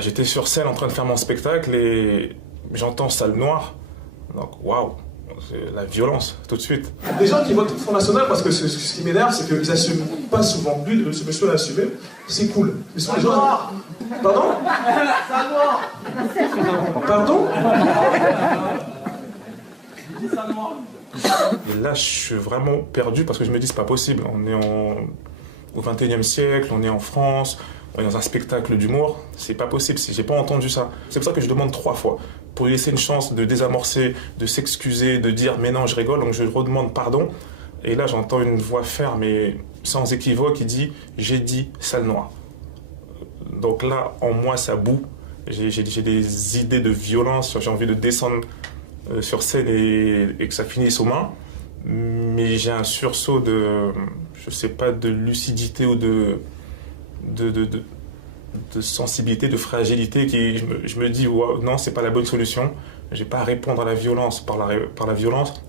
J'étais sur scène en train de faire mon spectacle et j'entends salle noire. Donc, waouh, c'est la violence, tout de suite. Des gens qui votent Front National, parce que ce qui m'énerve, c'est qu'ils n'assument pas souvent. Lui, ce monsieur l'a assumé, c'est cool. Mais ce sont les gens... Pardon? Salle noire. Pardon? Salle noire. Et là, je suis vraiment perdu parce que je me dis, c'est pas possible. On est au XXIe siècle, on est en France, on est dans un spectacle d'humour. C'est pas possible, j'ai pas entendu ça. C'est pour ça que je demande 3 fois. Pour lui laisser une chance de désamorcer, de s'excuser, de dire mais non, je rigole, donc je redemande pardon. Et là, j'entends une voix ferme et sans équivoque qui dit j'ai dit salle noire. Donc là, en moi, ça boue. J'ai des idées de violence, j'ai envie de descendre sur scène et que ça finisse aux mains. Mais j'ai un sursaut de, je sais pas, de lucidité ou de sensibilité, de fragilité qui, je me dis, wow, non, c'est pas la bonne solution. J'ai pas à répondre à la violence par la violence.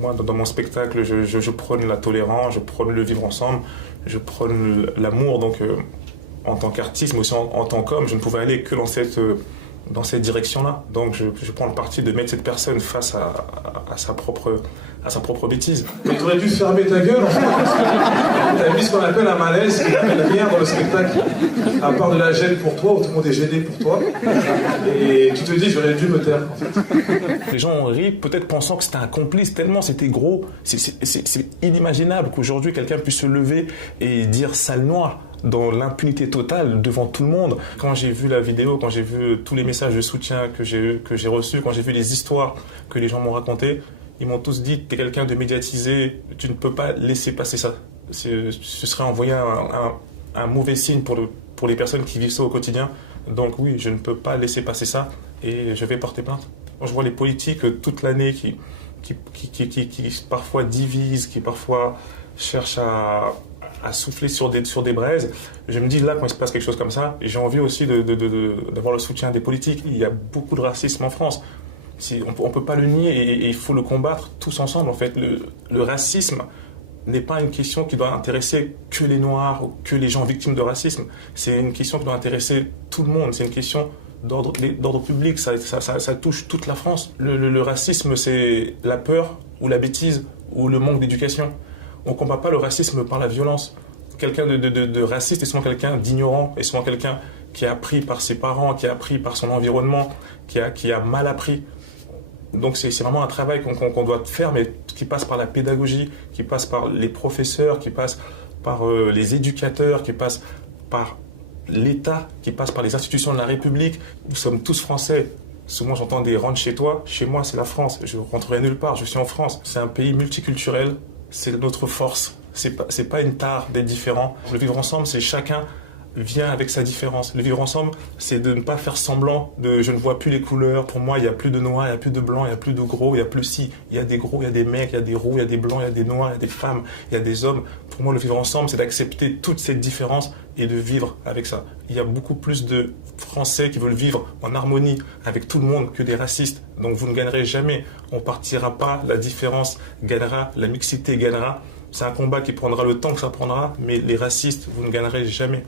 Moi, dans mon spectacle, je prône la tolérance, je prône le vivre ensemble, je prône l'amour. Donc, en tant qu'artiste, mais aussi en tant qu'homme, je ne pouvais aller que dans cette direction-là. Donc, je prends le parti de mettre cette personne face à sa propre bêtise. Mais tu aurais dû fermer ta gueule, en fait, parce que t'as mis ce qu'on appelle un malaise, qui n'a rien dans le spectacle, à part de la gêne pour toi, où tout le monde est gêné pour toi, et tu te dis, j'aurais dû me taire, en fait. Les gens ont ri, peut-être pensant que c'était un complice, tellement c'était gros. C'est inimaginable qu'aujourd'hui, quelqu'un puisse se lever et dire « salle noire » dans l'impunité totale devant tout le monde. Quand j'ai vu la vidéo, quand j'ai vu tous les messages de soutien que j'ai reçus, quand j'ai vu les histoires que les gens m'ont racontées, ils m'ont tous dit, t'es quelqu'un de médiatisé, tu ne peux pas laisser passer ça. Ce serait envoyer un mauvais signe pour les personnes qui vivent ça au quotidien. Donc oui, je ne peux pas laisser passer ça et je vais porter plainte. Quand je vois les politiques toute l'année qui parfois divisent, qui parfois cherchent à souffler sur des braises, je me dis là, quand il se passe quelque chose comme ça, j'ai envie aussi d'avoir le soutien des politiques. Il y a beaucoup de racisme en France. On ne peut pas le nier et il faut le combattre tous ensemble. En fait, le racisme n'est pas une question qui doit intéresser que les Noirs ou que les gens victimes de racisme. C'est une question qui doit intéresser tout le monde. C'est une question d'ordre public. Ça touche toute la France. Le racisme, c'est la peur ou la bêtise ou le manque d'éducation. On ne combat pas le racisme par la violence. Quelqu'un de raciste est souvent quelqu'un d'ignorant, est souvent quelqu'un qui a appris par ses parents, qui a appris par son environnement, qui a mal appris. Donc c'est vraiment un travail qu'on doit faire, mais qui passe par la pédagogie, qui passe par les professeurs, qui passe par les éducateurs, qui passe par l'État, qui passe par les institutions de la République. Nous sommes tous français. Souvent j'entends des « rentre chez toi ». Chez moi, c'est la France. Je ne rentrerai nulle part, je suis en France. C'est un pays multiculturel, c'est notre force. C'est pas une tare d'être différent. Le vivre ensemble, c'est chacun vient avec sa différence. Le vivre ensemble, c'est de ne pas faire semblant de « je ne vois plus les couleurs, pour moi il n'y a plus de noir, il n'y a plus de blanc, il n'y a plus de gros, il n'y a plus si, il y a des gros, il y a des mecs, il y a des roux, il y a des blancs, il y a des noirs, il y a des femmes, il y a des hommes ». Pour moi, le vivre ensemble, c'est d'accepter toute cette différence et de vivre avec ça. Il y a beaucoup plus de Français qui veulent vivre en harmonie avec tout le monde que des racistes. Donc vous ne gagnerez jamais. On ne partira pas, la différence gagnera, la mixité gagnera. C'est un combat qui prendra le temps que ça prendra, mais les racistes, vous ne gagnerez jamais.